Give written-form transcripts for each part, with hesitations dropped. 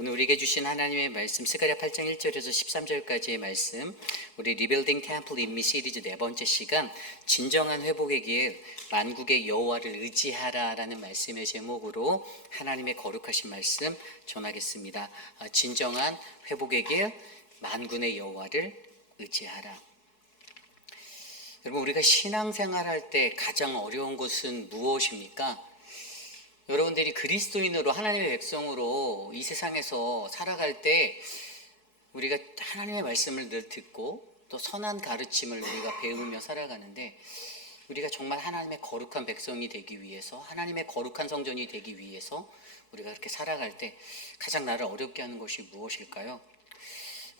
오늘 우리에게 주신 하나님의 말씀 스가랴 8장 1절에서 13절까지의 말씀, 우리 리빌딩 템플 인미 시리즈 네 번째 시간, 진정한 회복의 길 만국의 여호와를 의지하라라는 말씀의 제목으로 하나님의 거룩하신 말씀 전하겠습니다. 진정한 회복의 길 만군의 여호와를 의지하라. 여러분, 우리가 신앙생활할 때 가장 어려운 것은 무엇입니까? 여러분들이 그리스도인으로 하나님의 백성으로 이 세상에서 살아갈 때 우리가 하나님의 말씀을 늘 듣고 또 선한 가르침을 우리가 배우며 살아가는데, 우리가 정말 하나님의 거룩한 백성이 되기 위해서, 하나님의 거룩한 성전이 되기 위해서 우리가 그렇게 살아갈 때 가장 나를 어렵게 하는 것이 무엇일까요?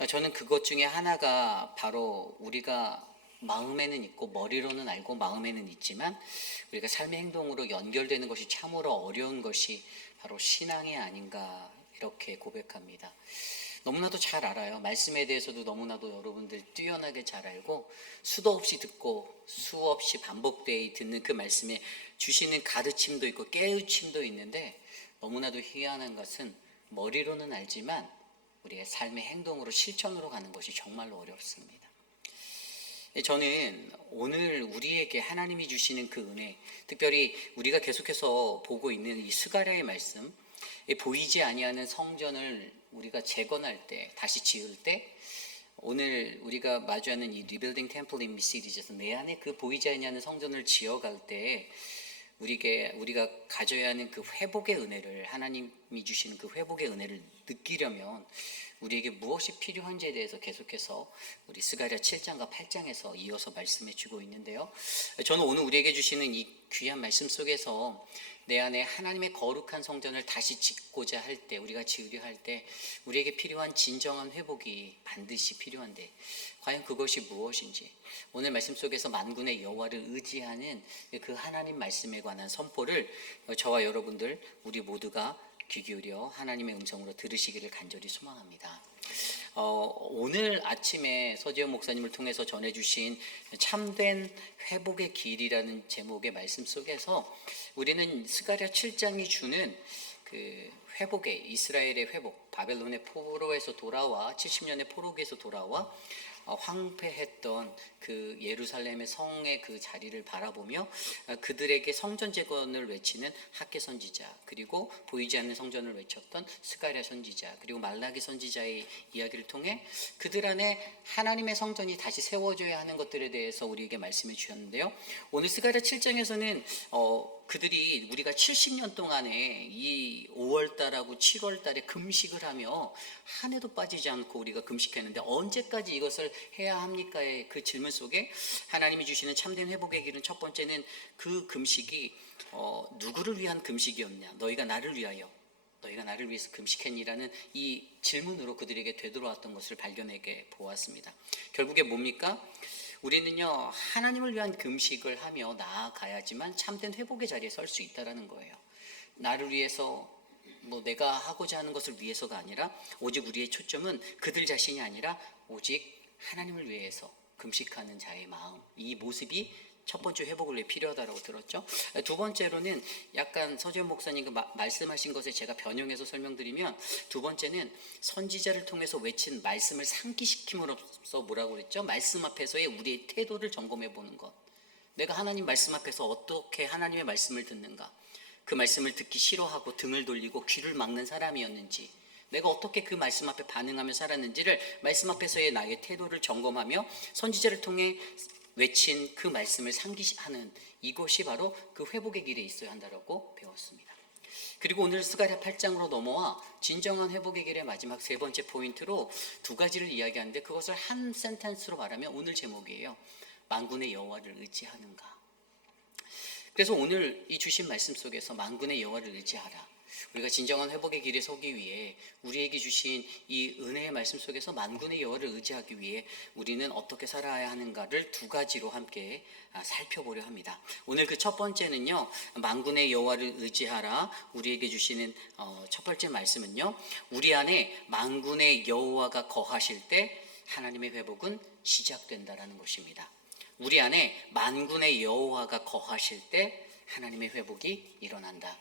저는 그것 중에 하나가 바로 우리가 마음에는 있고 머리로는 알고 마음에는 있지만 우리가 삶의 행동으로 연결되는 것이 참으로 어려운 것이 바로 신앙이 아닌가, 이렇게 고백합니다. 너무나도 잘 알아요. 말씀에 대해서도 너무나도 여러분들 뛰어나게 잘 알고, 수도 없이 듣고 수없이 반복되이 듣는 그 말씀에 주시는 가르침도 있고 깨우침도 있는데, 너무나도 희한한 것은 머리로는 알지만 우리의 삶의 행동으로 실천으로 가는 것이 정말로 어렵습니다. 저는 오늘 우리에게 하나님이 주시는 그 은혜, 특별히 우리가 계속해서 보고 있는 이 스가랴의 말씀, 보이지 아니하는 성전을 우리가 재건할 때, 다시 지을 때, 오늘 우리가 마주하는 이 리빌딩 템플 인미 시리즈에서 내 안에 그 보이지 아니하는 성전을 지어갈 때 우리가 가져야 하는 그 회복의 은혜를, 하나님이 주시는 그 회복의 은혜를 느끼려면 우리에게 무엇이 필요한지에 대해서 계속해서 우리 스가랴 7장과 8장에서 이어서 말씀해 주고 있는데요, 저는 오늘 우리에게 주시는 이 귀한 말씀 속에서 내 안에 하나님의 거룩한 성전을 다시 짓고자 할 때, 우리가 지으려 할 때 우리에게 필요한 진정한 회복이 반드시 필요한데, 과연 그것이 무엇인지, 오늘 말씀 속에서 만군의 여호와를 의지하는 그 하나님 말씀에 관한 선포를 저와 여러분들 우리 모두가 귀 기울여 하나님의 음성으로 들으시기를 간절히 소망합니다. 오늘 아침에 서지현 목사님을 통해서 전해주신 참된 회복의 길이라는 제목의 말씀 속에서 우리는 스가랴 7장이 주는 그 회복의, 이스라엘의 회복, 바벨론의 포로에서 돌아와 70년의 포로기에서 돌아와 황폐했던 그 예루살렘의 성의 그 자리를 바라보며 그들에게 성전 재건을 외치는 학개 선지자, 그리고 보이지 않는 성전을 외쳤던 스가랴 선지자, 그리고 말라기 선지자의 이야기를 통해 그들 안에 하나님의 성전이 다시 세워져야 하는 것들에 대해서 우리에게 말씀해 주셨는데요, 오늘 스가랴 7장에서는 그들이, 우리가 70년 동안에 이 5월달하고 7월달에 금식을 하며 한 해도 빠지지 않고 우리가 금식했는데 언제까지 이것을 해야 합니까의 그 질문 속에 하나님이 주시는 참된 회복의 길은, 첫 번째는 그 금식이 누구를 위한 금식이었냐, 너희가 나를 위해서 금식했니라는 이 질문으로 그들에게 되돌아왔던 것을 발견하게 보았습니다. 결국에 뭡니까? 우리는요, 하나님을 위한 금식을 하며 나아가야지만 참된 회복의 자리에 설 수 있다라는 거예요. 나를 위해서, 내가 하고자 하는 것을 위해서가 아니라, 오직 우리의 초점은 그들 자신이 아니라 오직 하나님을 위해서 금식하는 자의 마음, 이 모습이 첫 번째 회복을 위해 필요하다고 들었죠. 두 번째로는 약간 서지현 목사님 말씀하신 것에 제가 변형해서 설명드리면, 두 번째는 선지자를 통해서 외친 말씀을 상기시킴으로써 뭐라고 그랬죠? 말씀 앞에서의 우리의 태도를 점검해 보는 것. 내가 하나님 말씀 앞에서 어떻게 하나님의 말씀을 듣는가, 그 말씀을 듣기 싫어하고 등을 돌리고 귀를 막는 사람이었는지, 내가 어떻게 그 말씀 앞에 반응하며 살았는지를 말씀 앞에서의 나의 태도를 점검하며 선지자를 통해 외친 그 말씀을 상기하는, 이것이 바로 그 회복의 길에 있어야 한다고 배웠습니다. 그리고 오늘 스가랴 8장으로 넘어와 진정한 회복의 길의 마지막 세 번째 포인트로 두 가지를 이야기하는데, 그것을 한 센텐스로 말하면 오늘 제목이에요. 만군의 여호와를 의지하는가. 그래서 오늘 이 주신 말씀 속에서 만군의 여호와를 의지하라, 우리가 진정한 회복의 길에 서기 위해 우리에게 주신 이 은혜의 말씀 속에서 만군의 여호와를 의지하기 위해 우리는 어떻게 살아야 하는가를 두 가지로 함께 살펴보려 합니다. 오늘 그 첫 번째는요, 만군의 여호와를 의지하라, 우리에게 주시는 첫 번째 말씀은요, 우리 안에 만군의 여호와가 거하실 때 하나님의 회복은 시작된다라는 것입니다. 우리 안에 만군의 여호와가 거하실 때 하나님의 회복이 일어난다.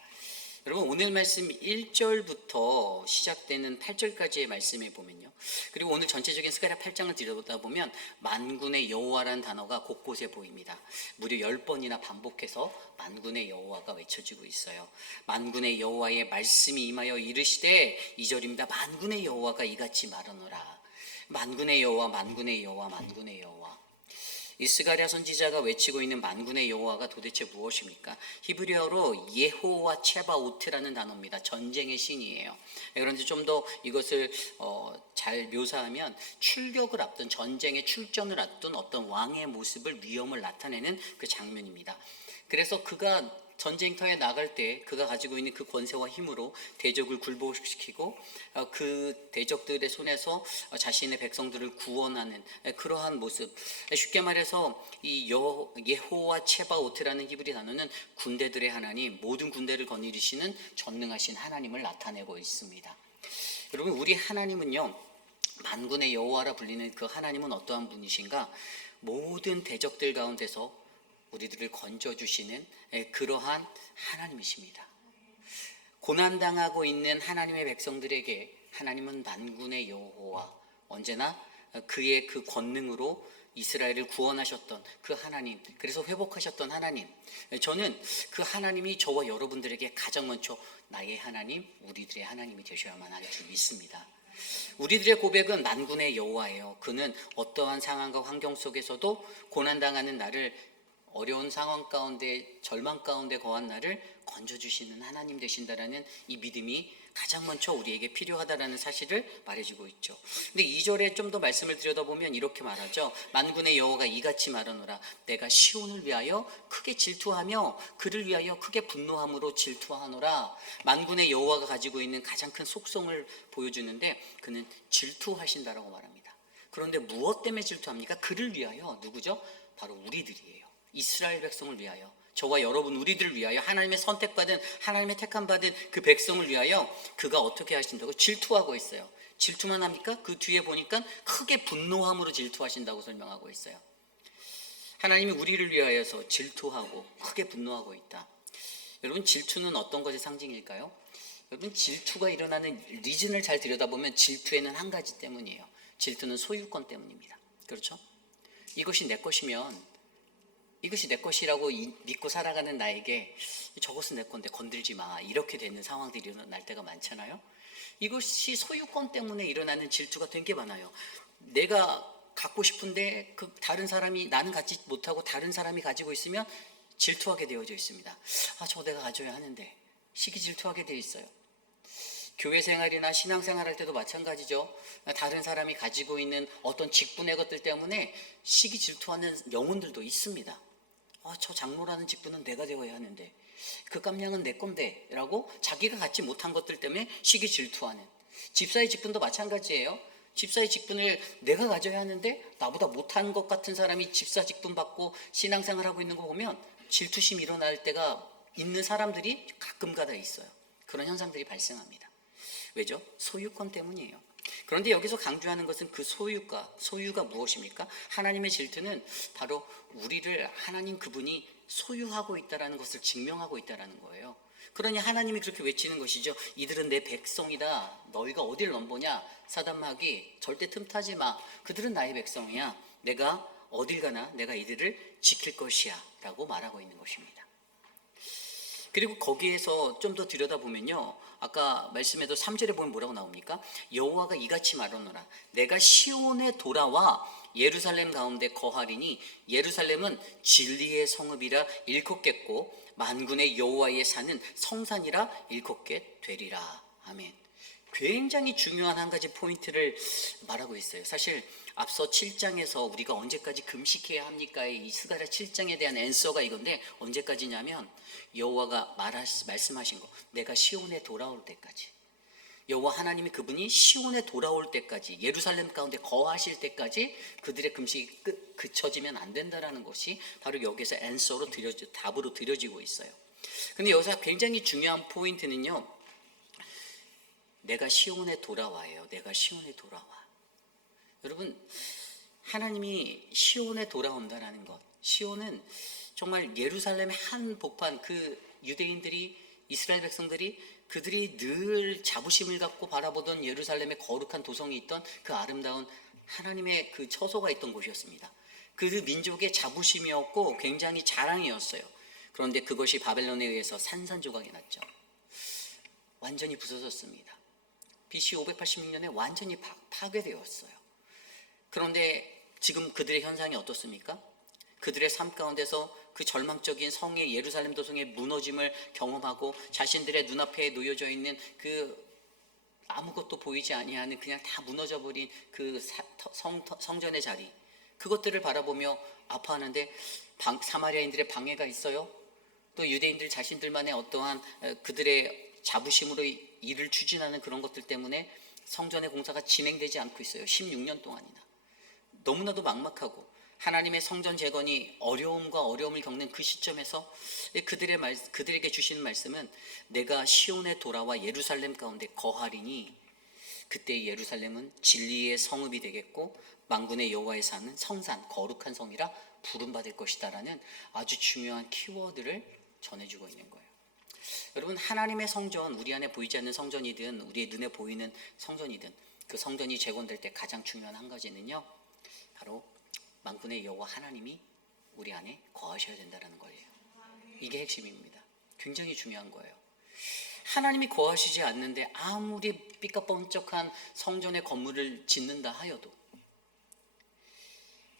여러분 오늘 말씀 1절부터 시작되는 8절까지의 말씀에 보면요. 그리고 오늘 전체적인 스가랴 8장을 들여다보면 만군의 여호와라는 단어가 곳곳에 보입니다. 무려 10번이나 반복해서 만군의 여호와가 외쳐지고 있어요. 만군의 여호와의 말씀이 임하여 이르시되 2절입니다. 만군의 여호와가 이같이 말하노라. 만군의 여호와, 만군의 여호와, 만군의 여호와. 이 스가랴 선지자가 외치고 있는 만군의 여호와가 도대체 무엇입니까? 히브리어로 예호와 체바오트라는 단어입니다. 전쟁의 신이에요. 그런데 좀 더 이것을 잘 묘사하면 출격을 앞둔, 전쟁의 출전을 앞둔 어떤 왕의 모습을, 위엄을 나타내는 그 장면입니다. 그래서 그가 전쟁터에 나갈 때 그가 가지고 있는 그 권세와 힘으로 대적을 굴복시키고 그 대적들의 손에서 자신의 백성들을 구원하는 그러한 모습. 쉽게 말해서 이 예호와 체바오트라는 히브리 단어는 군대들의 하나님, 모든 군대를 거느리시는 전능하신 하나님을 나타내고 있습니다. 여러분, 우리 하나님은요, 만군의 여호와라 불리는 그 하나님은 어떠한 분이신가? 모든 대적들 가운데서 우리들을 건져주시는 그러한 하나님이십니다. 고난당하고 있는 하나님의 백성들에게 하나님은 만군의 여호와, 언제나 그의 그 권능으로 이스라엘을 구원하셨던 그 하나님, 그래서 회복하셨던 하나님. 저는 그 하나님이 저와 여러분들에게 가장 먼저 나의 하나님, 우리들의 하나님이 되셔야만 할 줄 믿습니다. 우리들의 고백은 만군의 여호와예요. 그는 어떠한 상황과 환경 속에서도 고난당하는 나를, 어려운 상황 가운데, 절망 가운데 거한 나를 건져주시는 하나님 되신다라는 이 믿음이 가장 먼저 우리에게 필요하다라는 사실을 말해주고 있죠. 근데 2절에 좀 더 말씀을 들여다보면 이렇게 말하죠. 만군의 여호와가 이같이 말하노라. 내가 시온을 위하여 크게 질투하며 그를 위하여 크게 분노함으로 질투하노라. 만군의 여호와가 가지고 있는 가장 큰 속성을 보여주는데 그는 질투하신다라고 말합니다. 그런데 무엇 때문에 질투합니까? 그를 위하여. 누구죠? 바로 우리들이에요. 이스라엘 백성을 위하여, 저와 여러분 우리들을 위하여, 하나님의 선택받은, 하나님의 택함받은 그 백성을 위하여 그가 어떻게 하신다고? 질투하고 있어요. 질투만 합니까? 그 뒤에 보니까 크게 분노함으로 질투하신다고 설명하고 있어요. 하나님이 우리를 위하여서 질투하고 크게 분노하고 있다. 여러분, 질투는 어떤 것의 상징일까요? 여러분, 질투가 일어나는 리즌을 잘 들여다보면 질투에는 한 가지 때문이에요. 질투는 소유권 때문입니다. 그렇죠? 이것이 내 것이면, 이것이 내 것이라고 믿고 살아가는 나에게 저것은 내 건데 건들지 마, 이렇게 되는 상황들이 일어날 때가 많잖아요. 이것이 소유권 때문에 일어나는 질투가 된 게 많아요. 내가 갖고 싶은데 그 다른 사람이, 나는 갖지 못하고 다른 사람이 가지고 있으면 질투하게 되어져 있습니다. 저거 내가 가져야 하는데, 시기 질투하게 되어 있어요. 교회 생활이나 신앙 생활할 때도 마찬가지죠. 다른 사람이 가지고 있는 어떤 직분의 것들 때문에 시기 질투하는 영혼들도 있습니다. 저 장로라는 직분은 내가 되어야 하는데, 그 깜냥은 내 건데 라고 자기가 갖지 못한 것들 때문에 시기 질투하는. 집사의 직분도 마찬가지예요. 집사의 직분을 내가 가져야 하는데 나보다 못한 것 같은 사람이 집사 직분 받고 신앙생활하고 있는 거 보면 질투심이 일어날 때가 있는 사람들이 가끔가다 있어요. 그런 현상들이 발생합니다. 왜죠? 소유권 때문이에요. 그런데 여기서 강조하는 것은 그 소유가 무엇입니까? 하나님의 질투는 바로 우리를, 하나님 그분이 소유하고 있다는 것을 증명하고 있다는 거예요. 그러니 하나님이 그렇게 외치는 것이죠. 이들은 내 백성이다. 너희가 어디를 넘보냐? 사단마귀, 절대 틈타지 마. 그들은 나의 백성이야. 내가 어딜 가나 내가 이들을 지킬 것이야 라고 말하고 있는 것입니다. 그리고 거기에서 좀 더 들여다보면요, 아까 말씀에도 3절에 보면 뭐라고 나옵니까? 여호와가 이같이 말하노라. 내가 시온에 돌아와 예루살렘 가운데 거하리니 예루살렘은 진리의 성읍이라 일컫겠고 만군의 여호와의 산은 성산이라 일컫게 되리라. 아멘. 굉장히 중요한 한 가지 포인트를 말하고 있어요. 사실 앞서 7장에서 우리가 언제까지 금식해야 합니까의 이 스가랴 7장에 대한 앤서가 이건데, 언제까지냐면 여호와가 말씀하신 거, 내가 시온에 돌아올 때까지, 여호와 하나님이 그분이 시온에 돌아올 때까지, 예루살렘 가운데 거하실 때까지 그들의 금식이 그쳐지면 안 된다라는 것이 바로 여기서 앤서로 답으로 드려지고 있어요. 근데 여기서 굉장히 중요한 포인트는요, 내가 시온에 돌아와요. 내가 시온에 돌아와. 여러분, 하나님이 시온에 돌아온다라는 것, 시온은 정말 예루살렘의 한 복판, 그 유대인들이 이스라엘 백성들이 그들이 늘 자부심을 갖고 바라보던 예루살렘의 거룩한 도성이 있던 그 아름다운 하나님의 그 처소가 있던 곳이었습니다. 그 민족의 자부심이었고 굉장히 자랑이었어요. 그런데 그것이 바벨론에 의해서 산산조각이 났죠. 완전히 부서졌습니다. BC 586년에 완전히 파괴되었어요. 그런데 지금 그들의 현상이 어떻습니까? 그들의 삶 가운데서 그 절망적인 성의 예루살렘 도성의 무너짐을 경험하고 자신들의 눈앞에 놓여져 있는 그 아무것도 보이지 아니하는 그냥 다 무너져 버린 그 성전의 자리, 그것들을 바라보며 아파하는데 사마리아인들의 방해가 있어요. 또 유대인들 자신들만의 어떠한 그들의 자부심으로 일을 추진하는 그런 것들 때문에 성전의 공사가 진행되지 않고 있어요. 16년 동안이나. 너무나도 막막하고 하나님의 성전 재건이 어려움과 어려움을 겪는 그 시점에서 그들에게 주시는 말씀은 내가 시온에 돌아와 예루살렘 가운데 거하리니 그때 예루살렘은 진리의 성읍이 되겠고 만군의 여호와의 산은 성산 거룩한 성이라 부름받을 것이다라는 아주 중요한 키워드를 전해주고 있는 거예요. 여러분, 하나님의 성전, 우리 안에 보이지 않는 성전이든 우리의 눈에 보이는 성전이든 그 성전이 재건될 때 가장 중요한 한 가지는요, 바로 만군의 여호와 하나님이 우리 안에 거하셔야 된다는 거예요. 이게 핵심입니다. 굉장히 중요한 거예요. 하나님이 거하시지 않는데 아무리 삐까뻔쩍한 성전의 건물을 짓는다 하여도,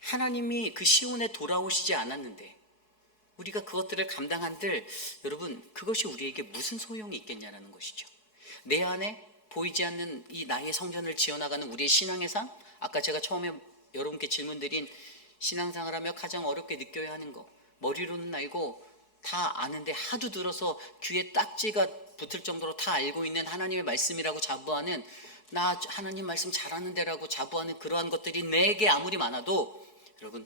하나님이 그 시온에 돌아오시지 않았는데 우리가 그것들을 감당한들, 여러분, 그것이 우리에게 무슨 소용이 있겠냐라는 것이죠. 내 안에 보이지 않는 이 나의 성전을 지어나가는 우리의 신앙의 삶, 아까 제가 처음에 여러분께 질문드린 신앙생활 하며 가장 어렵게 느껴야 하는 거, 머리로는 알고 다 아는데 하도 들어서 귀에 딱지가 붙을 정도로 다 알고 있는 하나님의 말씀이라고 자부하는, 나 하나님 말씀 잘하는데라고 자부하는 그러한 것들이 내게 아무리 많아도, 여러분,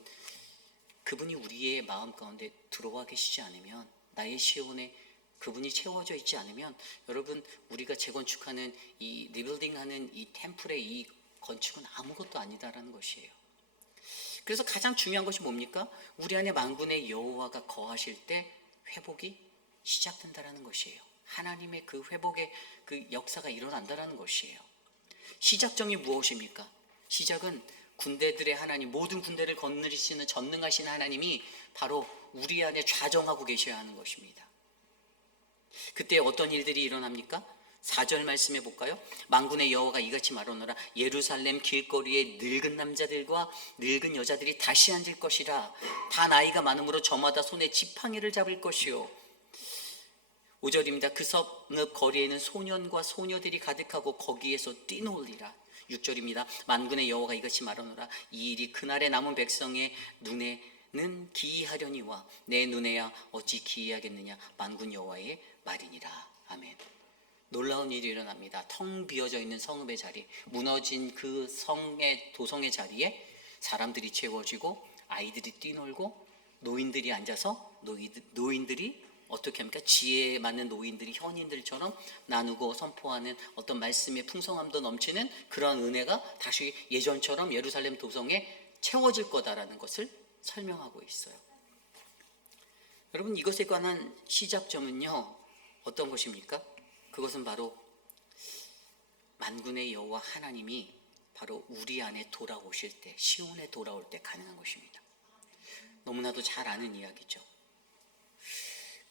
그분이 우리의 마음 가운데 들어와 계시지 않으면, 나의 시온에 그분이 채워져 있지 않으면, 여러분, 우리가 재건축하는 이 리빌딩하는 이 템플의 이 건축은 아무것도 아니다라는 것이에요. 그래서 가장 중요한 것이 뭡니까? 우리 안에 만군의 여호와가 거하실 때 회복이 시작된다라는 것이에요. 하나님의 그 회복의 그 역사가 일어난다라는 것이에요. 시작점이 무엇입니까? 시작은 군대들의 하나님, 모든 군대를 거느리시는 전능하신 하나님이 바로 우리 안에 좌정하고 계셔야 하는 것입니다. 그때 어떤 일들이 일어납니까? 4절 말씀해 볼까요? 만군의 여호와가 이같이 말하노라. 예루살렘 길거리에 늙은 남자들과 늙은 여자들이 다시 앉을 것이라. 다 나이가 많으므로 저마다 손에 지팡이를 잡을 것이요. 5절입니다. 그 성읍 거리에는 소년과 소녀들이 가득하고 거기에서 뛰놀리라. 6절입니다. 만군의 여호와가 이같이 말하노라. 이 일이 그날에 남은 백성의 눈에는 기이하려니와 내 눈에야 어찌 기이하겠느냐. 만군 여호와의 말이니라. 아멘. 놀라운 일이 일어납니다. 텅 비어져 있는 성읍의 자리, 무너진 그 도성의 자리에 사람들이 채워지고 아이들이 뛰놀고 노인들이 앉아서 노인들이 어떻게 합니까? 지혜에 맞는 노인들이 현인들처럼 나누고 선포하는 어떤 말씀의 풍성함도 넘치는 그러한 은혜가 다시 예전처럼 예루살렘 도성에 채워질 거다라는 것을 설명하고 있어요. 여러분, 이것에 관한 시작점은요, 어떤 것입니까? 그것은 바로 만군의 여호와 하나님이 바로 우리 안에 돌아오실 때, 시온에 돌아올 때 가능한 것입니다. 너무나도 잘 아는 이야기죠.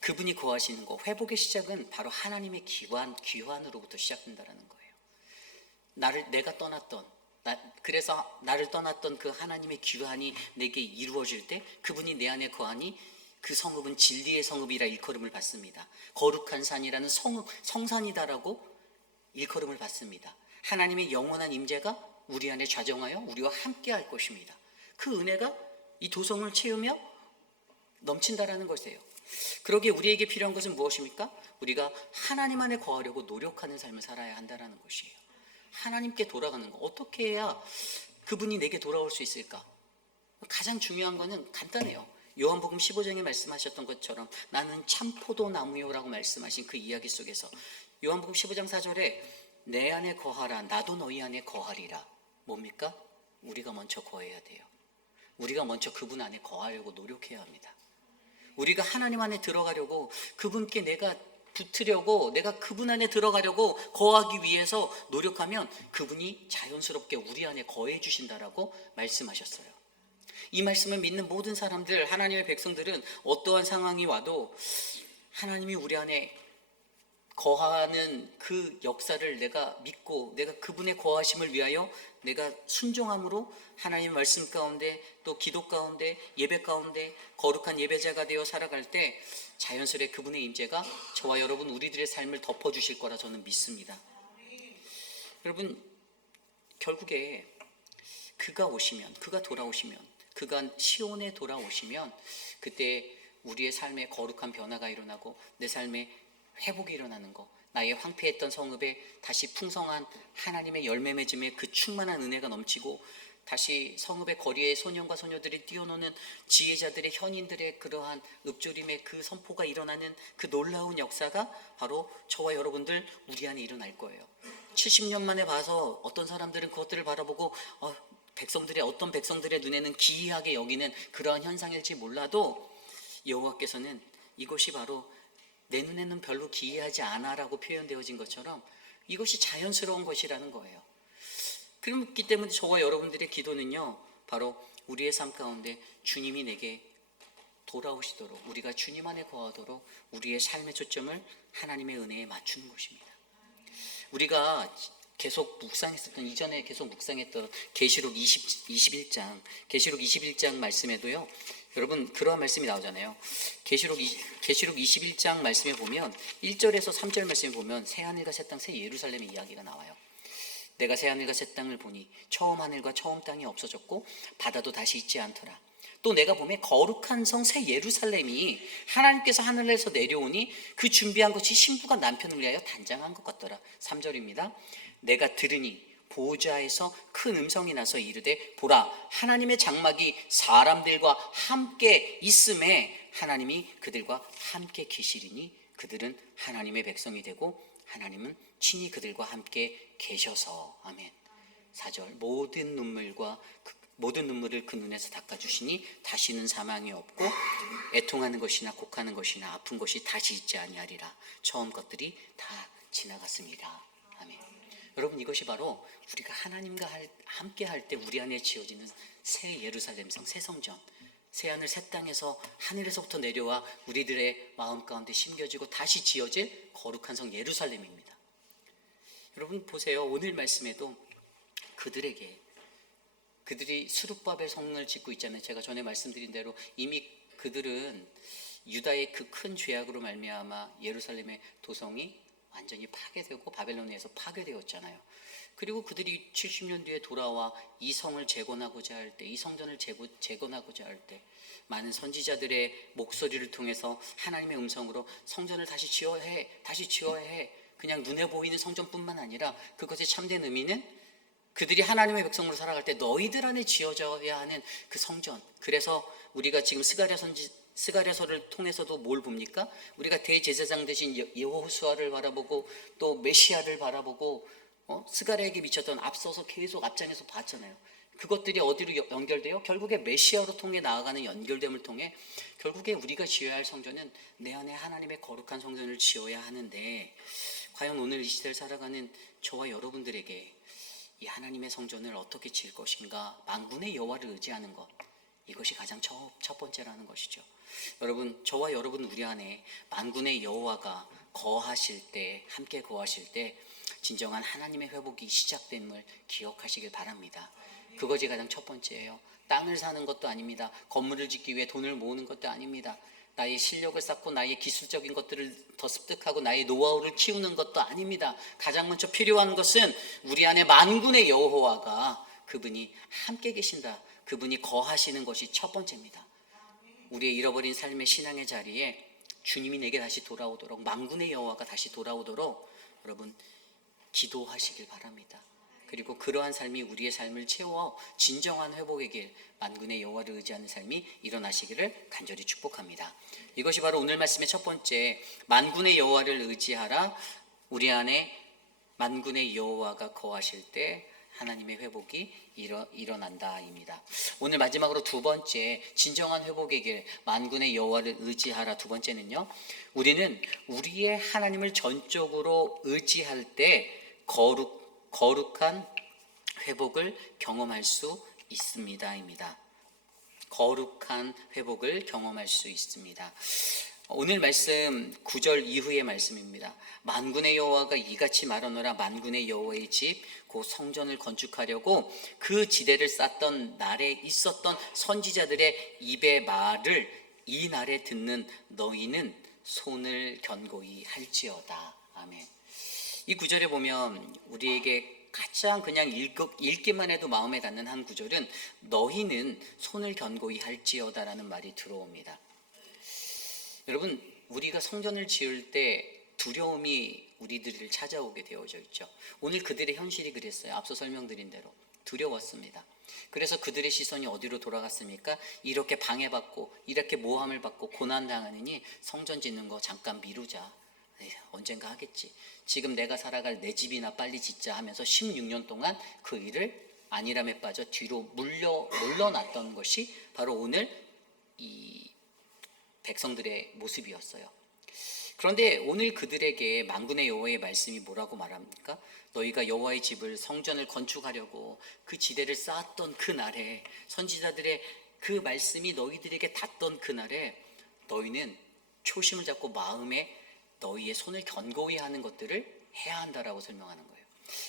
그분이 거하시는 것, 회복의 시작은 바로 하나님의 귀환으로부터 시작된다는 거예요. 내가 떠났던, 그래서 나를 떠났던 그 하나님의 귀환이 내게 이루어질 때, 그분이 내 안에 거하니 그 성읍은 진리의 성읍이라 일컬음을 받습니다. 거룩한 산이라는 성산이다라고 일컬음을 받습니다. 하나님의 영원한 임재가 우리 안에 좌정하여 우리와 함께 할 것입니다. 그 은혜가 이 도성을 채우며 넘친다라는 것이에요. 그러기에 우리에게 필요한 것은 무엇입니까? 우리가 하나님 안에 거하려고 노력하는 삶을 살아야 한다는 것이에요. 하나님께 돌아가는 거, 어떻게 해야 그분이 내게 돌아올 수 있을까? 가장 중요한 것은 간단해요. 요한복음 15장에 말씀하셨던 것처럼 나는 참 포도나무요라고 말씀하신 그 이야기 속에서 요한복음 15장 4절에 내 안에 거하라, 나도 너희 안에 거하리라. 뭡니까? 우리가 먼저 거해야 돼요. 우리가 먼저 그분 안에 거하려고 노력해야 합니다. 우리가 하나님 안에 들어가려고 그분께 내가 붙으려고, 내가 그분 안에 들어가려고 거하기 위해서 노력하면 그분이 자연스럽게 우리 안에 거해 주신다라고 말씀하셨어요. 이 말씀을 믿는 모든 사람들, 하나님의 백성들은 어떠한 상황이 와도 하나님이 우리 안에 거하는 그 역사를 내가 믿고, 내가 그분의 거하심을 위하여 내가 순종함으로 하나님의 말씀 가운데, 또 기도 가운데, 예배 가운데 거룩한 예배자가 되어 살아갈 때 자연스레 그분의 임재가 저와 여러분 우리들의 삶을 덮어주실 거라 저는 믿습니다. 여러분, 결국에 그가 오시면, 그가 돌아오시면, 그가 시온에 돌아오시면 그때 우리의 삶에 거룩한 변화가 일어나고 내 삶에 회복이 일어나는 거, 나의 황폐했던 성읍에 다시 풍성한 하나님의 열매 맺음에 그 충만한 은혜가 넘치고, 다시 성읍의 거리에 소년과 소녀들이 뛰어노는 지혜자들의, 현인들의 그러한 읊조림의 그 선포가 일어나는 그 놀라운 역사가 바로 저와 여러분들 우리 안에 일어날 거예요. 70년 만에 봐서 어떤 사람들은 그것들을 바라보고 백성들의, 어떤 백성들의 눈에는 기이하게 여기는 그러한 현상일지 몰라도 여호와께서는 이것이 바로 내 눈에는 별로 기이하지 않아라고 표현되어진 것처럼 이것이 자연스러운 것이라는 거예요. 그렇기 때문에 저와 여러분들의 기도는요, 바로 우리의 삶 가운데 주님이 내게 돌아오시도록, 우리가 주님 안에 거하도록 우리의 삶의 초점을 하나님의 은혜에 맞추는 것입니다. 우리가 계속 묵상했었던, 이전에 계속 묵상했던 계시록 21장 말씀에도요, 여러분 그러한 말씀이 나오잖아요. 계시록 21장 말씀에 보면 1절에서 3절 말씀에 보면 새하늘과 새 땅, 새 예루살렘의 이야기가 나와요. 내가 새하늘과 새 땅을 보니 처음 하늘과 처음 땅이 없어졌고 바다도 다시 있지 않더라. 또 내가 보면 거룩한 성 새 예루살렘이 하나님께서 하늘에서 내려오니 그 준비한 것이 신부가 남편을 위하여 단장한 것 같더라. 3절입니다. 내가 들으니 보좌에서 큰 음성이 나서 이르되 보라, 하나님의 장막이 사람들과 함께 있음에 하나님이 그들과 함께 계시리니 그들은 하나님의 백성이 되고 하나님은 친히 그들과 함께 계셔서. 아멘. 4절 모든 눈물을 그 눈에서 닦아주시니 다시는 사망이 없고 애통하는 것이나 곡하는 것이나 아픈 것이 다시 있지 아니하리라. 처음 것들이 다 지나갔습니다. 아멘. 여러분, 이것이 바로 우리가 하나님과 함께 할 때 우리 안에 지어지는 새 예루살렘 성, 새 성전, 새 하늘 새 땅에서 하늘에서부터 내려와 우리들의 마음 가운데 심겨지고 다시 지어질 거룩한 성 예루살렘입니다. 여러분 보세요. 오늘 말씀에도 그들이 스룹바벨 성을 짓고 있잖아요. 제가 전에 말씀드린 대로 이미 그들은 유다의 그 큰 죄악으로 말미암아 예루살렘의 도성이 완전히 파괴되고 바벨론에서 파괴되었잖아요. 그리고 그들이 70년 뒤에 돌아와 이 성을 재건하고자 할 때, 이 성전을 재건하고자 할 때 많은 선지자들의 목소리를 통해서 하나님의 음성으로 성전을 다시 지어야 해. 그냥 눈에 보이는 성전뿐만 아니라 그것의 참된 의미는 그들이 하나님의 백성으로 살아갈 때 너희들 안에 지어져야 하는 그 성전. 그래서 우리가 지금 스가랴서를 통해서도 뭘 봅니까? 우리가 대제사장 대신 여호수아를 바라보고 또 메시아를 바라보고 스가랴에게 미쳤던 앞서서 계속 앞장에서 봤잖아요. 그것들이 어디로 연결돼요? 결국에 메시아로 통해 나아가는 연결됨을 통해 결국에 우리가 지어야 할 성전은 내 안에 하나님의 거룩한 성전을 지어야 하는데, 과연 오늘 이 시대를 살아가는 저와 여러분들에게 이 하나님의 성전을 어떻게 지을 것인가, 만군의 여호와를 의지하는 것, 이것이 가장 첫 번째라는 것이죠. 여러분, 저와 여러분 우리 안에 만군의 여호와가 거하실 때, 함께 거하실 때 진정한 하나님의 회복이 시작됨을 기억하시길 바랍니다. 그것이 가장 첫 번째예요. 땅을 사는 것도 아닙니다. 건물을 짓기 위해 돈을 모으는 것도 아닙니다. 나의 실력을 쌓고 나의 기술적인 것들을 더 습득하고 나의 노하우를 키우는 것도 아닙니다. 가장 먼저 필요한 것은 우리 안에 만군의 여호와가, 그분이 함께 계신다, 그분이 거하시는 것이 첫 번째입니다. 우리의 잃어버린 삶의 신앙의 자리에 주님이 내게 다시 돌아오도록, 만군의 여호와가 다시 돌아오도록 여러분 기도하시길 바랍니다. 그리고 그러한 삶이 우리의 삶을 채워 진정한 회복의 길, 만군의 여호와를 의지하는 삶이 일어나시기를 간절히 축복합니다. 이것이 바로 오늘 말씀의 첫 번째, 만군의 여호와를 의지하라. 우리 안에 만군의 여호와가 거하실 때 하나님의 회복이 일어난다입니다. 오늘 마지막으로 두 번째 진정한 회복의 길, 만군의 여호와를 의지하라. 두 번째는요, 우리는 우리의 하나님을 전적으로 의지할 때 거룩한 회복을 경험할 수 있습니다입니다. 거룩한 회복을 경험할 수 있습니다. 오늘 말씀 9절 이후의 말씀입니다. 만군의 여호와가 이같이 말하노라. 만군의 여호와의 집 곧 성전을 건축하려고 그 지대를 쌓던 날에 있었던 선지자들의 입의 말을 이 날에 듣는 너희는 손을 견고히 할지어다. 아멘. 이 구절에 보면 우리에게 가장 그냥 읽기만 해도 마음에 닿는 한 구절은 너희는 손을 견고히 할지어다라는 말이 들어옵니다. 여러분, 우리가 성전을 지을 때 두려움이 우리들을 찾아오게 되어져 있죠. 오늘 그들의 현실이 그랬어요. 앞서 설명드린 대로 두려웠습니다. 그래서 그들의 시선이 어디로 돌아갔습니까? 이렇게 방해받고 이렇게 모함을 받고 고난당하느니 성전 짓는 거 잠깐 미루자. 언젠가 하겠지. 지금 내가 살아갈 내 집이나 빨리 짓자 하면서 16년 동안 그 일을 안일함에 빠져 뒤로 물러났던 것이 바로 오늘 이 백성들의 모습이었어요. 그런데 오늘 그들에게 만군의 여호와의 말씀이 뭐라고 말합니까? 너희가 여호와의 집을 성전을 건축하려고 그 지대를 쌓았던 그 날에, 선지자들의 그 말씀이 너희들에게 닿던 그 날에 너희는 초심을 잡고 마음에 너희의 손을 견고히 하는 것들을 해야 한다라고 설명하는 거예요.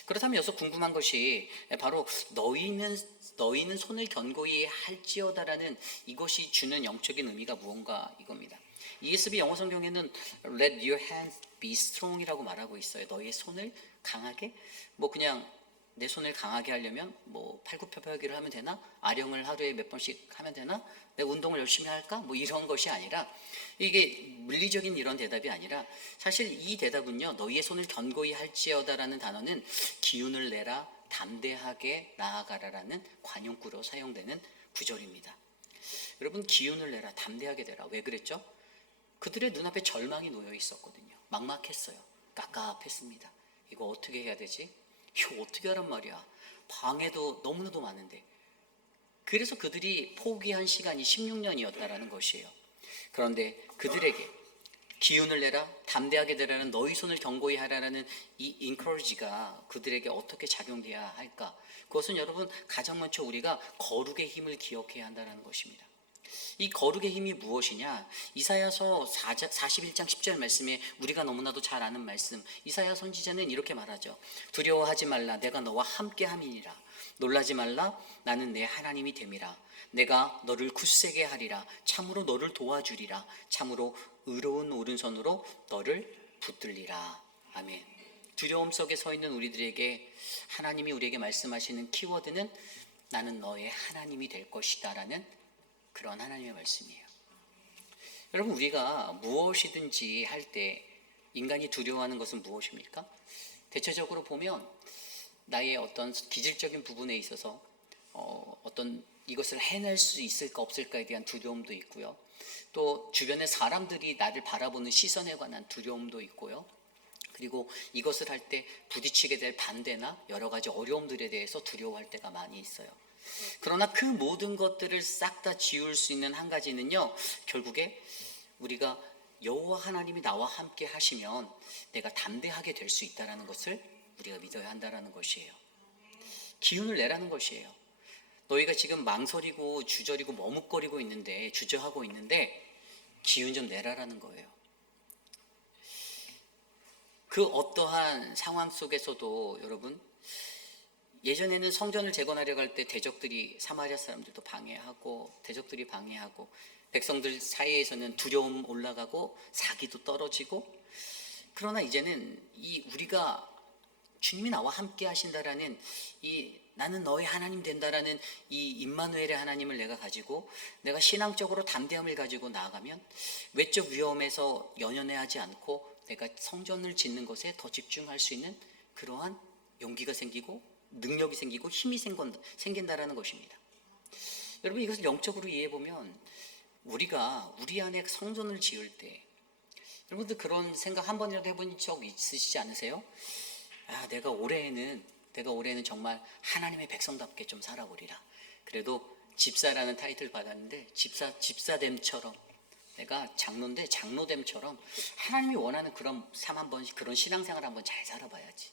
그렇다면 여기서 궁금한 것이 바로 너희는 손을 견고히 할지어다라는 이것이 주는 영적인 의미가 무언가 이겁니다. ESV 영어 성경에는 Let your hands be strong이라고 말하고 있어요. 너희의 손을 강하게, 그냥 내 손을 강하게 하려면 팔굽혀펴기를 하면 되나? 아령을 하루에 몇 번씩 하면 되나? 내가 운동을 열심히 할까? 이런 것이 아니라, 이게 물리적인 이런 대답이 아니라 사실 이 대답은요, 너희의 손을 견고히 할지어다라는 단어는 기운을 내라, 담대하게 나아가라라는 관용구로 사용되는 구절입니다. 여러분, 기운을 내라, 담대하게 되라. 왜 그랬죠? 그들의 눈앞에 절망이 놓여 있었거든요. 막막했어요. 깝깝했습니다. 이거 어떻게 해야 되지? 이거 어떻게 하란 말이야. 방해도 너무나도 많은데. 그래서 그들이 포기한 시간이 16년이었다라는 것이에요. 그런데 그들에게 기운을 내라, 담대하게 되라는 너희 손을 견고히 하라는 이 encourage가 그들에게 어떻게 작용돼야 할까? 그것은 여러분, 가장 먼저 우리가 거룩의 힘을 기억해야 한다는 것입니다. 이 거룩의 힘이 무엇이냐? 이사야서 41장 10절 말씀에 우리가 너무나도 잘 아는 말씀, 이사야 선지자는 이렇게 말하죠. 두려워하지 말라, 내가 너와 함께 함이니라. 놀라지 말라, 나는 내 하나님이 됨이라. 내가 너를 굳세게 하리라. 참으로 너를 도와주리라. 참으로 의로운 오른손으로 너를 붙들리라. 아멘. 두려움 속에 서 있는 우리들에게 하나님이 우리에게 말씀하시는 키워드는 나는 너의 하나님이 될 것이다 라는 그런 하나님의 말씀이에요. 여러분, 우리가 무엇이든지 할 때 인간이 두려워하는 것은 무엇입니까? 대체적으로 보면 나의 어떤 기질적인 부분에 있어서 어떤 이것을 해낼 수 있을까 없을까에 대한 두려움도 있고요. 또 주변의 사람들이 나를 바라보는 시선에 관한 두려움도 있고요. 그리고 이것을 할 때 부딪히게 될 반대나 여러 가지 어려움들에 대해서 두려워할 때가 많이 있어요. 그러나 그 모든 것들을 싹 다 지울 수 있는 한 가지는요, 결국에 우리가 여호와 하나님이 나와 함께 하시면 내가 담대하게 될 수 있다는 것을 우리가 믿어야 한다는 것이에요. 기운을 내라는 것이에요. 너희가 지금 망설이고 주저리고 머뭇거리고 있는데, 주저하고 있는데 기운 좀 내라라는 거예요. 그 어떠한 상황 속에서도 여러분, 예전에는 성전을 재건하려고 할 때 대적들이, 사마리아 사람들도 방해하고 대적들이 방해하고 백성들 사이에서는 두려움 올라가고 사기도 떨어지고, 그러나 이제는 우리가 주님이 나와 함께 하신다라는 나는 너의 하나님 된다라는 이 임마누엘의 하나님을 내가 가지고 내가 신앙적으로 담대함을 가지고 나아가면 외적 위험에서 연연해하지 않고 내가 성전을 짓는 것에 더 집중할 수 있는 그러한 용기가 생기고 능력이 생기고 힘이 생긴다라는 것입니다. 여러분, 이것을 영적으로 이해해보면 우리가 우리 안에 성전을 지을 때, 여러분들 그런 생각 한 번이라도 해본 적 있으시지 않으세요? 내가 올해에는 내가 올해는 정말 하나님의 백성답게 좀 살아보리라. 그래도 집사라는 타이틀 받았는데 집사됨처럼, 내가 장로인데 장로됨처럼 하나님이 원하는 그런 삶 한번, 그런 신앙생활 한번 잘 살아봐야지.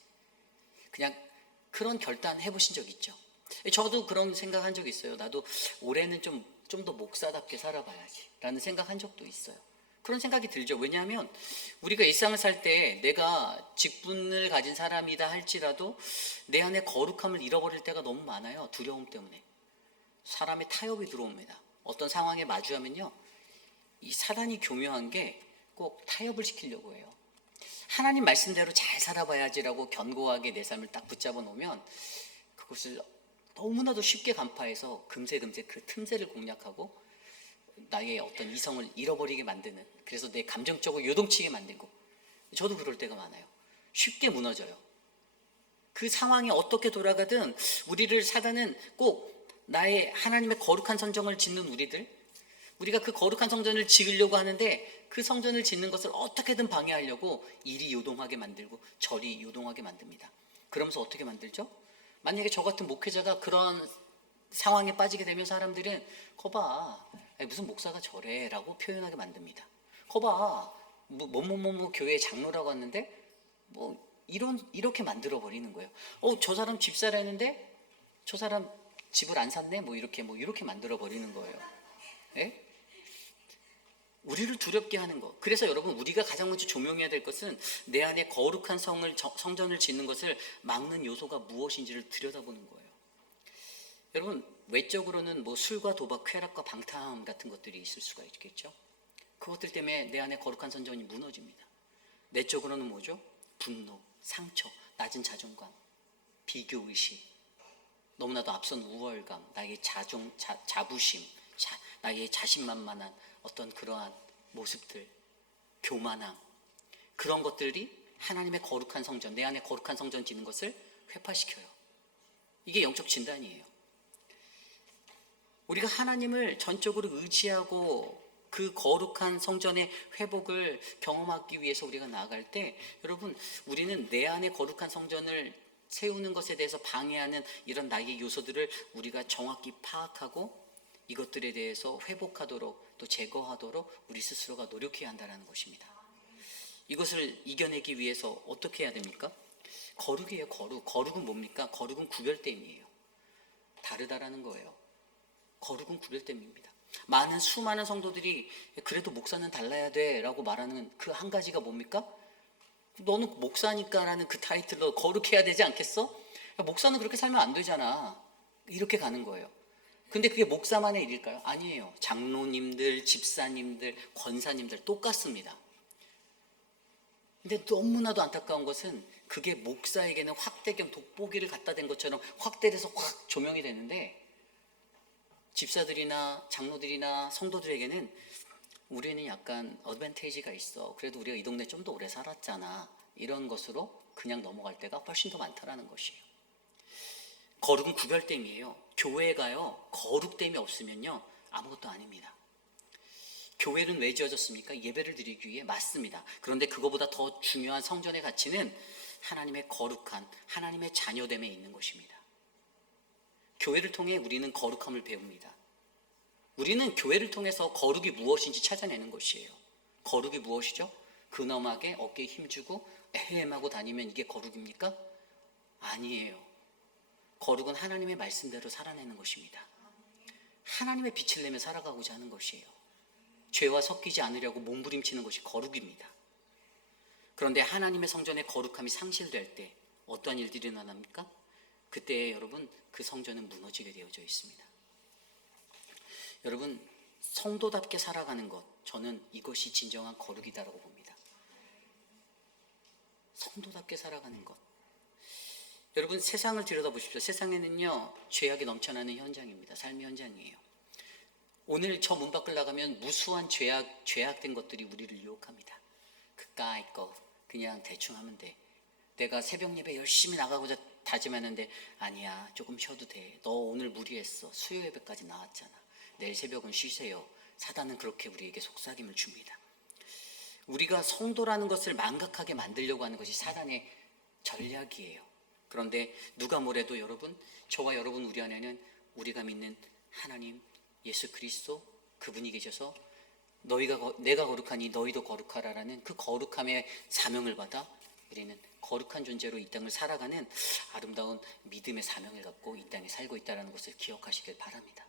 그냥 그런 결단 해보신 적 있죠? 저도 그런 생각한 적이 있어요. 나도 올해는 좀 더 목사답게 살아봐야지 라는 생각한 적도 있어요. 그런 생각이 들죠. 왜냐하면 우리가 일상을 살 때 내가 직분을 가진 사람이다 할지라도 내 안에 거룩함을 잃어버릴 때가 너무 많아요. 두려움 때문에. 사람의 타협이 들어옵니다. 어떤 상황에 마주하면요, 이 사단이 교묘한 게 꼭 타협을 시키려고 해요. 하나님 말씀대로 잘 살아봐야지라고 견고하게 내 삶을 딱 붙잡아 놓으면 그것을 너무나도 쉽게 간파해서 금세 그 틈새를 공략하고 나의 어떤 이성을 잃어버리게 만드는, 그래서 내 감정적으로 요동치게 만들고, 저도 그럴 때가 많아요. 쉽게 무너져요. 그 상황이 어떻게 돌아가든 우리를 사단은 꼭 나의 하나님의 거룩한 성전을 짓는 우리가 그 거룩한 성전을 지으려고 하는데 그 성전을 짓는 것을 어떻게든 방해하려고 이리 요동하게 만들고 저리 요동하게 만듭니다. 그러면서 어떻게 만들죠? 만약에 저 같은 목회자가 그런 상황에 빠지게 되면 사람들은 거봐, 무슨 목사가 저래 라고 표현하게 만듭니다. 거봐, 뭐뭐뭐뭐 교회 장로라고 왔는데 뭐 이렇게 만들어 버리는 거예요. 저 사람 집사라는데 저 사람 집을 안 샀네, 뭐 이렇게 만들어 버리는 거예요. 예? 우리를 두렵게 하는 것. 그래서 여러분, 우리가 가장 먼저 조명해야 될 것은 내 안에 거룩한 성전을 짓는 것을 막는 요소가 무엇인지를 들여다보는 거예요. 여러분, 외적으로는 뭐 술과 도박, 쾌락과 방탕 같은 것들이 있을 수가 있겠죠. 그것들 때문에 내 안에 거룩한 성전이 무너집니다. 내적으로는 뭐죠? 분노, 상처, 낮은 자존감, 비교의식, 너무나도 앞선 우월감, 나의 자부심, 나의 자신만만한 어떤 그러한 모습들, 교만함, 그런 것들이 하나님의 거룩한 성전, 내 안에 거룩한 성전 짓는 것을 회파시켜요. 이게 영적 진단이에요. 우리가 하나님을 전적으로 의지하고 그 거룩한 성전의 회복을 경험하기 위해서 우리가 나아갈 때, 여러분, 우리는 내 안에 거룩한 성전을 세우는 것에 대해서 방해하는 이런 나의 요소들을 우리가 정확히 파악하고 이것들에 대해서 회복하도록, 또 제거하도록 우리 스스로가 노력해야 한다는 것입니다. 이것을 이겨내기 위해서 어떻게 해야 됩니까? 거룩이에요. 거룩은 뭡니까? 거룩은 구별됨이에요. 다르다라는 거예요. 거룩은 구별됨입니다. 수많은 성도들이 그래도 목사는 달라야 돼 라고 말하는 그 한 가지가 뭡니까? 너는 목사니까 라는 그 타이틀로 거룩해야 되지 않겠어? 목사는 그렇게 살면 안 되잖아. 이렇게 가는 거예요. 근데 그게 목사만의 일일까요? 아니에요. 장로님들, 집사님들, 권사님들 똑같습니다. 근데 너무나도 안타까운 것은 그게 목사에게는 확대 겸 돋보기를 갖다 댄 것처럼 확대돼서 확 조명이 되는데, 집사들이나 장로들이나 성도들에게는 우리는 약간 어드밴테이지가 있어. 그래도 우리가 이 동네 좀 더 오래 살았잖아. 이런 것으로 그냥 넘어갈 때가 훨씬 더 많다라는 것이에요. 거룩은 구별됨이에요. 교회가요, 거룩됨이 없으면요, 아무것도 아닙니다. 교회는 왜 지어졌습니까? 예배를 드리기 위해. 맞습니다. 그런데 그거보다 더 중요한 성전의 가치는 하나님의 거룩한, 하나님의 자녀됨에 있는 것입니다. 교회를 통해 우리는 거룩함을 배웁니다. 우리는 교회를 통해서 거룩이 무엇인지 찾아내는 것이에요. 거룩이 무엇이죠? 근엄하게 어깨에 힘주고 에헴하고 다니면 이게 거룩입니까? 아니에요. 거룩은 하나님의 말씀대로 살아내는 것입니다. 하나님의 빛을 내며 살아가고자 하는 것이에요. 죄와 섞이지 않으려고 몸부림치는 것이 거룩입니다. 그런데 하나님의 성전의 거룩함이 상실될 때 어떠한 일들이 일어납니까? 그때 여러분, 그 성전은 무너지게 되어져 있습니다. 여러분, 성도답게 살아가는 것, 저는 이것이 진정한 거룩이다라고 봅니다. 성도답게 살아가는 것. 여러분, 세상을 들여다보십시오. 세상에는요, 죄악이 넘쳐나는 현장입니다. 삶의 현장이에요. 오늘 저 문 밖을 나가면 무수한 죄악된 것들이 우리를 유혹합니다. 그까이 거 그냥 대충 하면 돼. 내가 새벽 예배 열심히 나가고자 다짐하는데, 아니야, 조금 쉬어도 돼. 너 오늘 무리했어. 수요 예배까지 나왔잖아. 내일 새벽은 쉬세요. 사단은 그렇게 우리에게 속삭임을 줍니다. 우리가 성도라는 것을 망각하게 만들려고 하는 것이 사단의 전략이에요. 그런데 누가 뭐래도 여러분, 저와 여러분 우리 안에는 우리가 믿는 하나님 예수 그리스도 그분이 계셔서 내가 거룩하니 너희도 거룩하라라는 그 거룩함의 사명을 받아 우리는 거룩한 존재로 이 땅을 살아가는 아름다운 믿음의 사명을 갖고 이 땅에 살고 있다는 것을 기억하시길 바랍니다.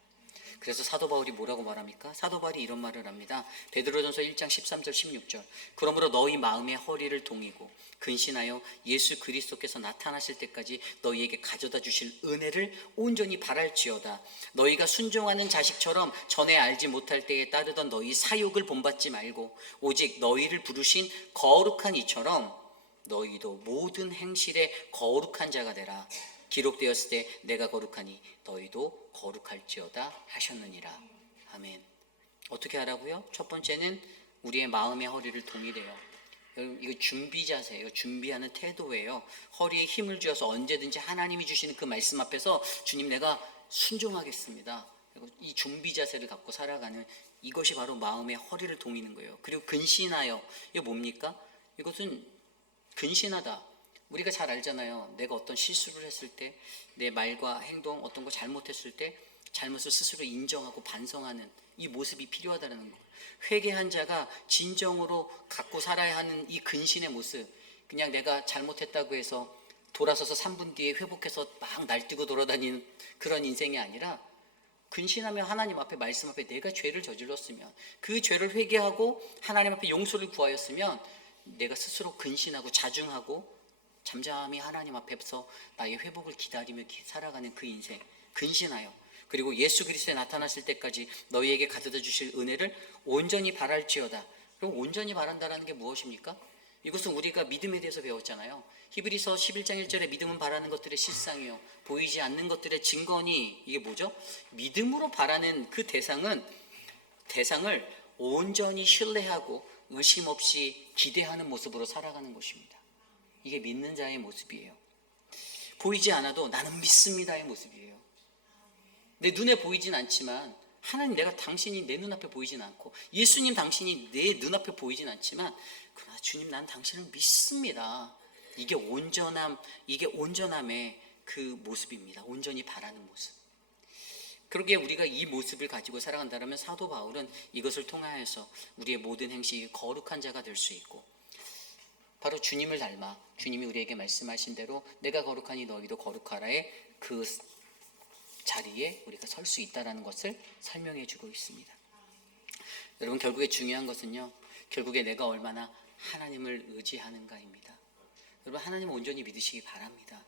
그래서 사도 바울이 뭐라고 말합니까? 사도 바울이 이런 말을 합니다. 베드로전서 1장 13절 16절. 그러므로 너희 마음의 허리를 동이고 근신하여 예수 그리스도께서 나타나실 때까지 너희에게 가져다 주실 은혜를 온전히 바랄지어다. 너희가 순종하는 자식처럼 전에 알지 못할 때에 따르던 너희 사욕을 본받지 말고 오직 너희를 부르신 거룩한 이처럼 너희도 모든 행실에 거룩한 자가 되라. 기록되었을 때 내가 거룩하니 너희도 거룩할지어다 하셨느니라. 아멘. 어떻게 하라고요? 첫 번째는 우리의 마음의 허리를 동이래요. 이거 준비 자세예요. 준비하는 태도예요. 허리에 힘을 주어서 언제든지 하나님이 주시는 그 말씀 앞에서 주님 내가 순종하겠습니다. 그리고 이 준비 자세를 갖고 살아가는 이것이 바로 마음의 허리를 동이는 거예요. 그리고 근신하여, 이거 뭡니까? 이것은 근신하다. 우리가 잘 알잖아요. 내가 어떤 실수를 했을 때, 내 말과 행동 어떤 거 잘못했을 때 잘못을 스스로 인정하고 반성하는 이 모습이 필요하다는 거. 회개한 자가 진정으로 갖고 살아야 하는 이 근신의 모습. 그냥 내가 잘못했다고 해서 돌아서서 3분 뒤에 회복해서 막 날뛰고 돌아다니는 그런 인생이 아니라, 근신하며 하나님 앞에, 말씀 앞에 내가 죄를 저질렀으면 그 죄를 회개하고 하나님 앞에 용서를 구하였으면 내가 스스로 근신하고 자중하고 잠잠히 하나님 앞에서 나의 회복을 기다리며 살아가는 그 인생, 근신하여, 그리고 예수 그리스도에 나타났을 때까지 너희에게 가져다 주실 은혜를 온전히 바랄지어다. 그럼 온전히 바란다는 게 무엇입니까? 이것은 우리가 믿음에 대해서 배웠잖아요. 히브리서 11장 1절에 믿음은 바라는 것들의 실상이요 보이지 않는 것들의 증거니, 이게 뭐죠? 믿음으로 바라는 그 대상을 온전히 신뢰하고 의심 없이 기대하는 모습으로 살아가는 것입니다. 이게 믿는 자의 모습이에요. 보이지 않아도 나는 믿습니다의 모습이에요. 내 눈에 보이진 않지만, 하나님 내가 당신이 내 눈앞에 보이진 않고, 예수님 당신이 내 눈앞에 보이진 않지만, 그러나 주님 난 당신을 믿습니다. 이게 온전함의 그 모습입니다. 온전히 바라는 모습. 그러기에 우리가 이 모습을 가지고 살아간다면 사도 바울은 이것을 통하여서 우리의 모든 행실이 거룩한 자가 될 수 있고, 바로 주님을 닮아 주님이 우리에게 말씀하신 대로 내가 거룩하니 너희도 거룩하라의 그 자리에 우리가 설 수 있다는 것을 설명해 주고 있습니다. 여러분, 결국에 중요한 것은요, 결국에 내가 얼마나 하나님을 의지하는가입니다. 여러분, 하나님을 온전히 믿으시기 바랍니다.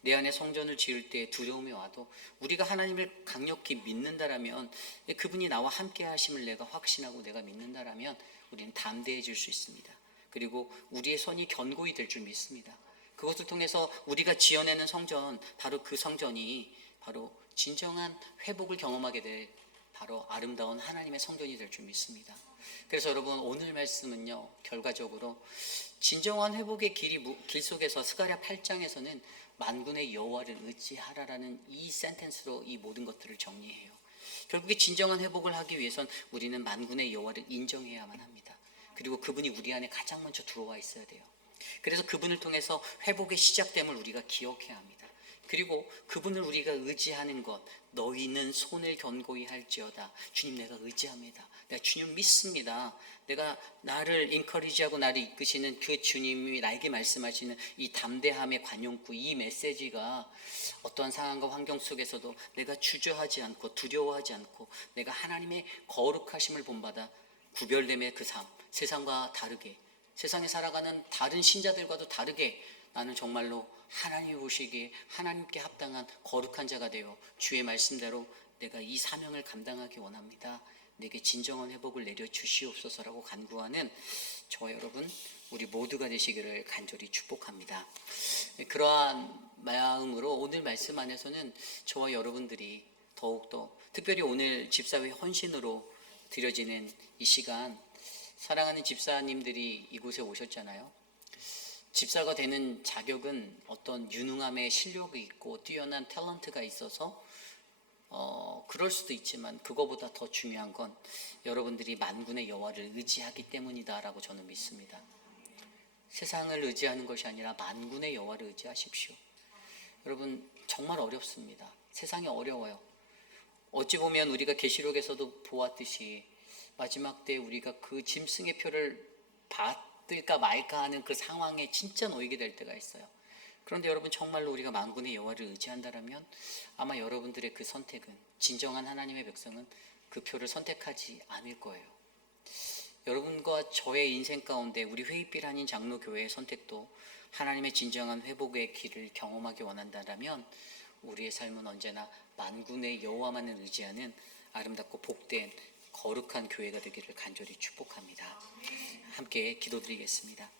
내 안에 성전을 지을 때 두려움이 와도 우리가 하나님을 강력히 믿는다라면, 그분이 나와 함께 하심을 내가 확신하고 내가 믿는다라면 우리는 담대해질 수 있습니다. 그리고 우리의 손이 견고히 될 줄 믿습니다. 그것을 통해서 우리가 지어내는 성전, 바로 그 성전이 바로 진정한 회복을 경험하게 될 바로 아름다운 하나님의 성전이 될 줄 믿습니다. 그래서 여러분, 오늘 말씀은요, 결과적으로 진정한 회복의 길 속에서 스가랴 8장에서는 만군의 여호와를 의지하라라는 이 센텐스로 이 모든 것들을 정리해요. 결국에 진정한 회복을 하기 위해선 우리는 만군의 여호와를 인정해야만 합니다. 그리고 그분이 우리 안에 가장 먼저 들어와 있어야 돼요. 그래서 그분을 통해서 회복의 시작됨을 우리가 기억해야 합니다. 그리고 그분을 우리가 의지하는 것, 너희는 손을 견고히 할지어다. 주님 내가 의지합니다. 내가 주님 믿습니다. 내가 나를 인커리지하고 나를 이끄시는 그 주님이 나에게 말씀하시는 이 담대함의 관용구, 이 메시지가 어떠한 상황과 환경 속에서도 내가 주저하지 않고 두려워하지 않고 내가 하나님의 거룩하심을 본받아 구별됨의 그 삶, 세상과 다르게, 세상에 살아가는 다른 신자들과도 다르게 나는 정말로 하나님이 보시기에 하나님께 합당한 거룩한 자가 되어 주의 말씀대로 내가 이 사명을 감당하기 원합니다. 내게 진정한 회복을 내려 주시옵소서라고 간구하는 저와 여러분, 우리 모두가 되시기를 간절히 축복합니다. 그러한 마음으로 오늘 말씀 안에서는 저와 여러분들이 더욱더, 특별히 오늘 집사회 헌신으로 드려지는 이 시간, 사랑하는 집사님들이 이곳에 오셨잖아요. 집사가 되는 자격은 어떤 유능함의 실력이 있고 뛰어난 탤런트가 있어서 그럴 수도 있지만, 그거보다 더 중요한 건 여러분들이 만군의 여호와를 의지하기 때문이다라고 저는 믿습니다. 세상을 의지하는 것이 아니라 만군의 여호와를 의지하십시오. 여러분 정말 어렵습니다. 세상이 어려워요. 어찌 보면 우리가 계시록에서도 보았듯이 마지막 때 우리가 그 짐승의 표를 받을까 말까 하는 그 상황에 진짜 놓이게 될 때가 있어요. 그런데 여러분 정말로 우리가 만군의 여호와를 의지한다면 아마 여러분들의 그 선택은, 진정한 하나님의 백성은 그 표를 선택하지 않을 거예요. 여러분과 저의 인생 가운데 우리 회의빌 한인 장로교회의 선택도 하나님의 진정한 회복의 길을 경험하기 원한다면 우리의 삶은 언제나 만군의 여호와만을 의지하는 아름답고 복된 거룩한 교회가 되기를 간절히 축복합니다. 함께 기도드리겠습니다.